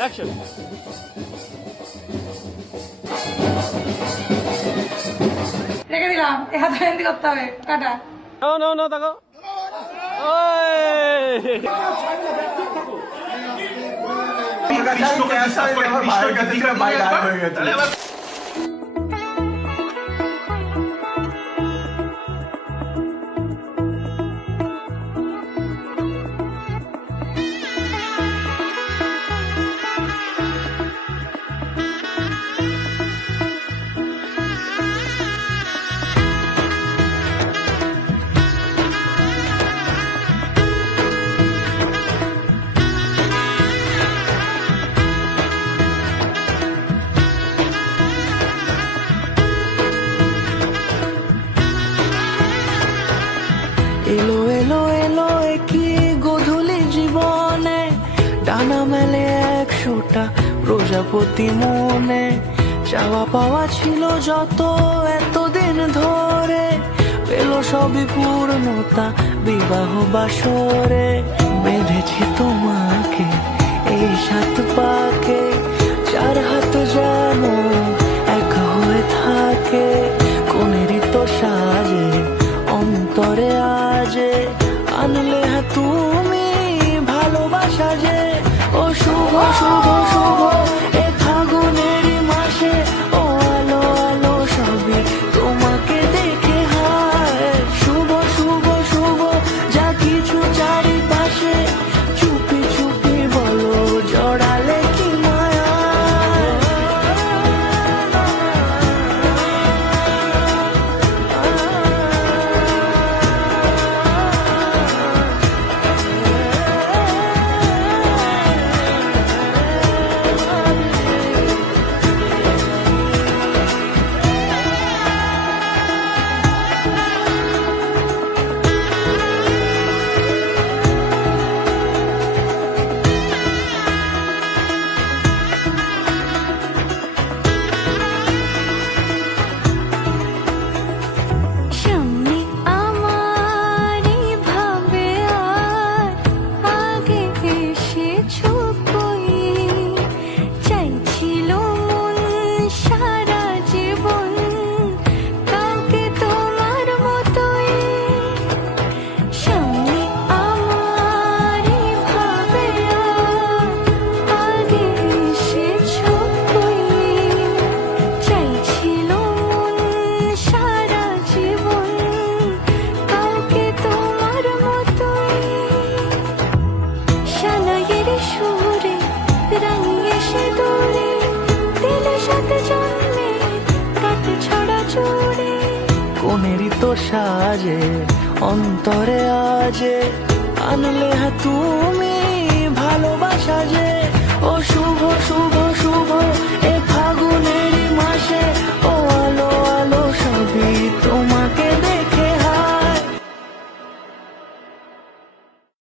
Action. রেখে দিলাম, এ হাত মেহেন্দি করতে হবে। টাটা। নাও নাও নাও, দেখো এলো এলো এলো কি গধূলি জীবনে, ডানা মেলে 100টা প্রজাপতি মনে। চাওয়া পাওয়া ছিল যত এতদিন ধরে, পেল সবই পূর্ণতা বিবাহ বাসরে। বেঁধেছি তোমাকে এই 7 পাকে, 4 হাত যেন এক হয়ে থাকে। কোনেরই তো সাজে অন্তরে আজে, আনলে তুমি ভালোবাসা যে। ও শুভ শুভ শুভ এ ফাগুনেরই মাসে, ও আলো আলো সবই তোমাকে দেখে হায়। শুভ শুভ শুভ যা কিছু চারিপাশে, চুপি চুপি বলো জড়ালে কি মায়া। কোনেরই তো সাজে অন্তরে আজে, আনলে তুমি ভালোবাসা যে। ও শুভ শুভ শুভ এ ফাগুনেরই মাসে,